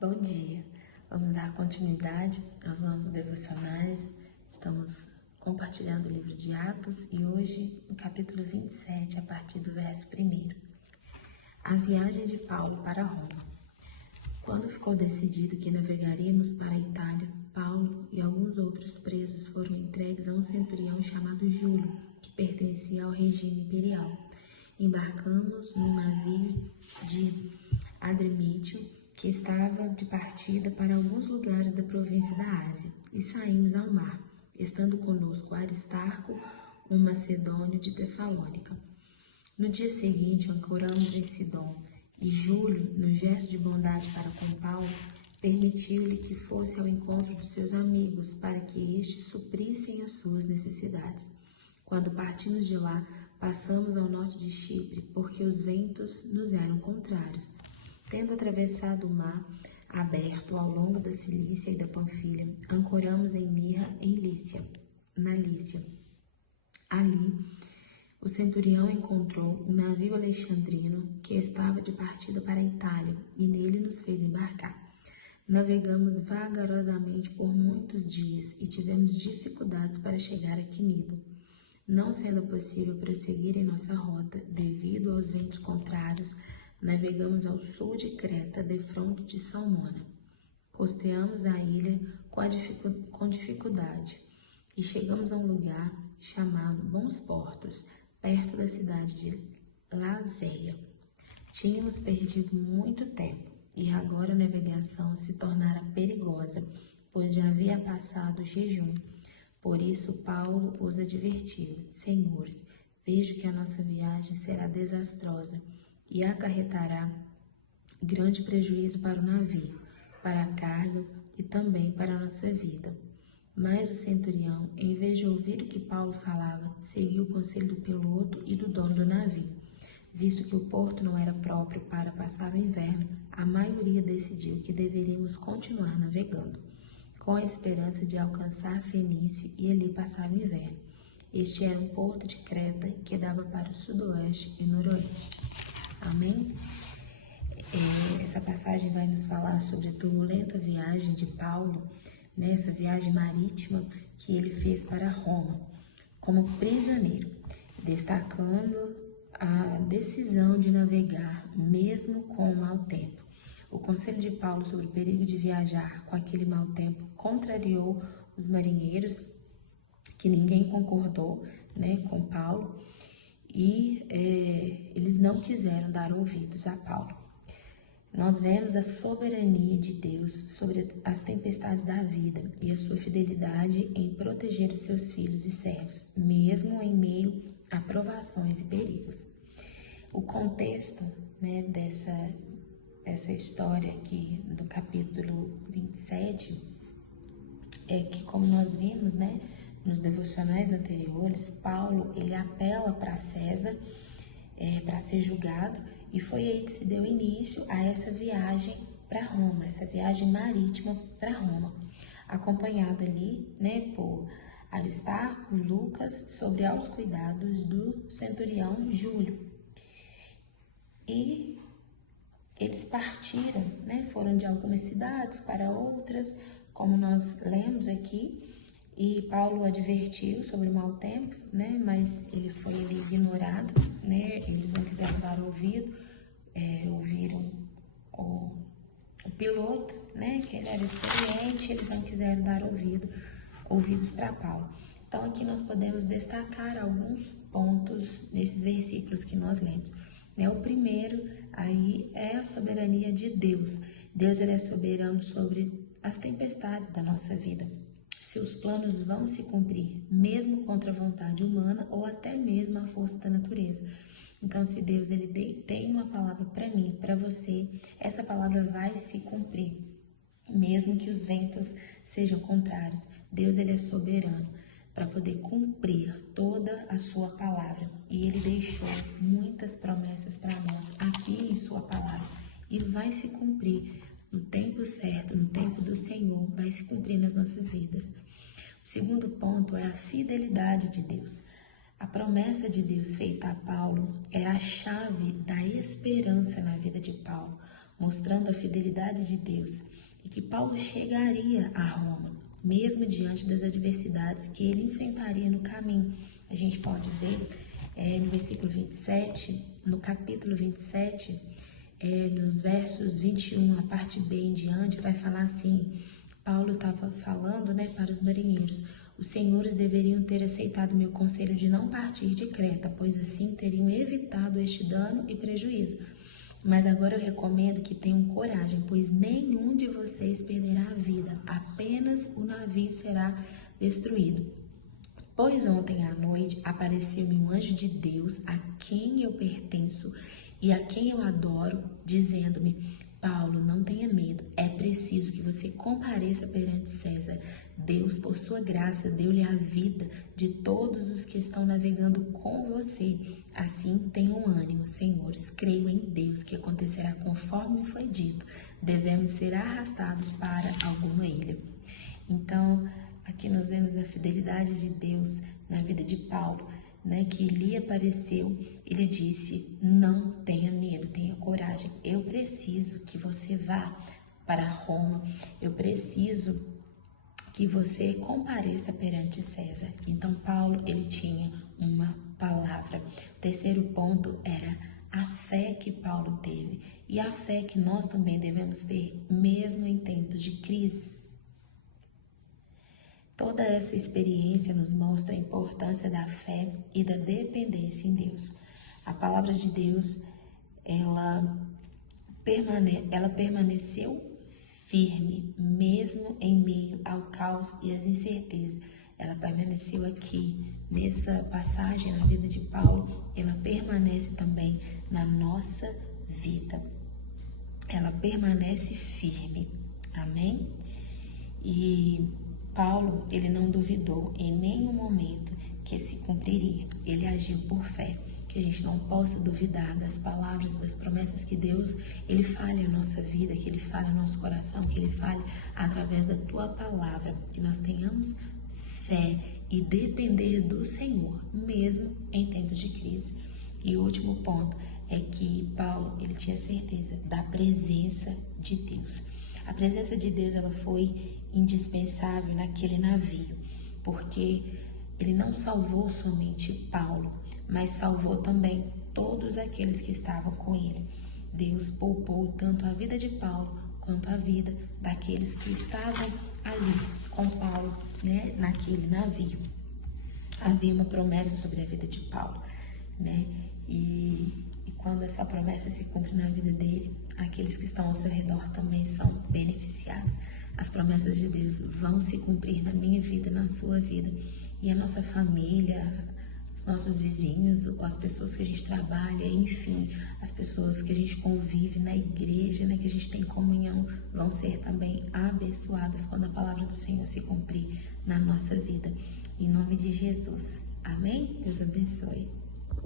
Bom dia! Vamos dar continuidade aos nossos devocionais. Estamos compartilhando o livro de Atos e hoje, no capítulo 27, a partir do verso 1. A viagem de Paulo para Roma. Quando ficou decidido que navegaríamos para a Itália, Paulo e alguns outros presos foram entregues a um centurião chamado Júlio, que pertencia ao regime imperial. Embarcamos num navio de Adramítio, que estava de partida para alguns lugares da província da Ásia, e saímos ao mar, estando conosco Aristarco, um macedônio de Tessalônica. No dia seguinte, ancoramos em Sidom, e Júlio, no gesto de bondade para com Paulo, permitiu-lhe que fosse ao encontro dos seus amigos, para que estes suprissem as suas necessidades. Quando partimos de lá, passamos ao norte de Chipre, porque os ventos nos eram contrários. Tendo atravessado o mar aberto ao longo da Cilícia e da Panfilha, ancoramos em Mirra, na Lícia. Ali, o centurião encontrou um navio alexandrino que estava de partida para a Itália e nele nos fez embarcar. Navegamos vagarosamente por muitos dias e tivemos dificuldades para chegar a Quinido. Não sendo possível prosseguir em nossa rota devido aos ventos contrários, navegamos ao sul de Creta, defronte de Salmona. Costeamos a ilha com dificuldade e chegamos a um lugar chamado Bons Portos, perto da cidade de Lazéia. Tínhamos perdido muito tempo e agora a navegação se tornara perigosa, pois já havia passado o jejum. Por isso Paulo os advertiu: Senhores, vejo que a nossa viagem será desastrosa e acarretará grande prejuízo para o navio, para a carga e também para a nossa vida. Mas o centurião, em vez de ouvir o que Paulo falava, seguiu o conselho do piloto e do dono do navio. Visto que o porto não era próprio para passar o inverno, a maioria decidiu que deveríamos continuar navegando, com a esperança de alcançar a Fenícia e ali passar o inverno. Este era um porto de Creta que dava para o sudoeste e noroeste. Amém? Essa passagem vai nos falar sobre a turbulenta viagem de Paulo, nessa viagem marítima que ele fez para Roma, como prisioneiro, destacando a decisão de navegar, mesmo com o mau tempo. O conselho de Paulo sobre o perigo de viajar com aquele mau tempo contrariou os marinheiros, que ninguém concordou, com Paulo, e eles não quiseram dar ouvidos a Paulo. Nós vemos a soberania de Deus sobre as tempestades da vida e a sua fidelidade em proteger os seus filhos e servos, mesmo em meio a provações e perigos. O contexto dessa história aqui do capítulo 27 é que, como nós vimos, nos devocionais anteriores, Paulo ele apela para César para ser julgado, e foi aí que se deu início a essa viagem para Roma, essa viagem marítima para Roma, acompanhado ali por Aristarco e Lucas, sobre aos cuidados do centurião Júlio. E eles partiram, foram de algumas cidades para outras, como nós lemos aqui, e Paulo advertiu sobre o mau tempo, mas ele foi ignorado, eles não quiseram dar ouvido, ouviram o piloto, que ele era experiente, eles não quiseram dar ouvidos para Paulo. Então aqui nós podemos destacar alguns pontos nesses versículos que nós lemos. O primeiro aí é a soberania de Deus. Deus ele é soberano sobre as tempestades da nossa vida. Se os planos vão se cumprir, mesmo contra a vontade humana ou até mesmo a força da natureza. Então, se Deus ele tem uma palavra para mim, para você, essa palavra vai se cumprir, mesmo que os ventos sejam contrários. Deus ele é soberano para poder cumprir toda a sua palavra. E ele deixou muitas promessas para nós aqui em sua palavra. E vai se cumprir no tempo certo, no tempo do Senhor, vai se cumprir nas nossas vidas. O segundo ponto é a fidelidade de Deus. A promessa de Deus feita a Paulo era a chave da esperança na vida de Paulo. mostrando a fidelidade de Deus, e que Paulo chegaria a Roma, mesmo diante das adversidades que ele enfrentaria no caminho. A gente pode ver no versículo 27, no capítulo 27, nos versos 21, a parte B em diante, vai falar assim, Paulo estava falando, para os marinheiros, os senhores deveriam ter aceitado meu conselho de não partir de Creta, pois assim teriam evitado este dano e prejuízo. Mas agora eu recomendo que tenham coragem, pois nenhum de vocês perderá a vida, apenas o navio será destruído. Pois ontem à noite apareceu-me um anjo de Deus, a quem eu pertenço e a quem eu adoro, dizendo-me, Paulo, não tenha medo, é preciso que você compareça perante César. Deus, por sua graça, deu-lhe a vida de todos os que estão navegando com você. Assim, tenham ânimo, senhores, creio em Deus, que acontecerá conforme foi dito. Devemos ser arrastados para alguma ilha. Então, aqui nós vemos a fidelidade de Deus na vida de Paulo, que lhe apareceu. Ele disse, não tenha medo, tenha coragem, eu preciso que você vá para Roma, eu preciso que você compareça perante César. Então Paulo, ele tinha uma palavra. O terceiro ponto era a fé que Paulo teve, e a fé que nós também devemos ter, mesmo em tempos de crises. Toda essa experiência nos mostra a importância da fé e da dependência em Deus. A palavra de Deus, ela permaneceu firme, mesmo em meio ao caos e às incertezas. Ela permaneceu aqui, nessa passagem na vida de Paulo, ela permanece também na nossa vida. Ela permanece firme. Amém? E Paulo, ele não duvidou em nenhum momento que se cumpriria. Ele agiu por fé. Que a gente não possa duvidar das palavras, das promessas que Deus, ele fale a nossa vida, que ele fale ao nosso coração, que ele fale através da tua palavra. Que nós tenhamos fé e depender do Senhor, mesmo em tempos de crise. E o último ponto é que Paulo, ele tinha certeza da presença de Deus. A presença de Deus, ela foi indispensável naquele navio, porque ele não salvou somente Paulo, mas salvou também todos aqueles que estavam com ele. Deus poupou tanto a vida de Paulo quanto a vida daqueles que estavam ali com Paulo, naquele navio. Havia uma promessa sobre a vida de Paulo, E quando essa promessa se cumpre na vida dele, aqueles que estão ao seu redor também são beneficiados. As promessas de Deus vão se cumprir na minha vida, na sua vida. E a nossa família, os nossos vizinhos, as pessoas que a gente trabalha, enfim, as pessoas que a gente convive na igreja, que a gente tem comunhão, vão ser também abençoadas quando a palavra do Senhor se cumprir na nossa vida. Em nome de Jesus. Amém? Deus abençoe.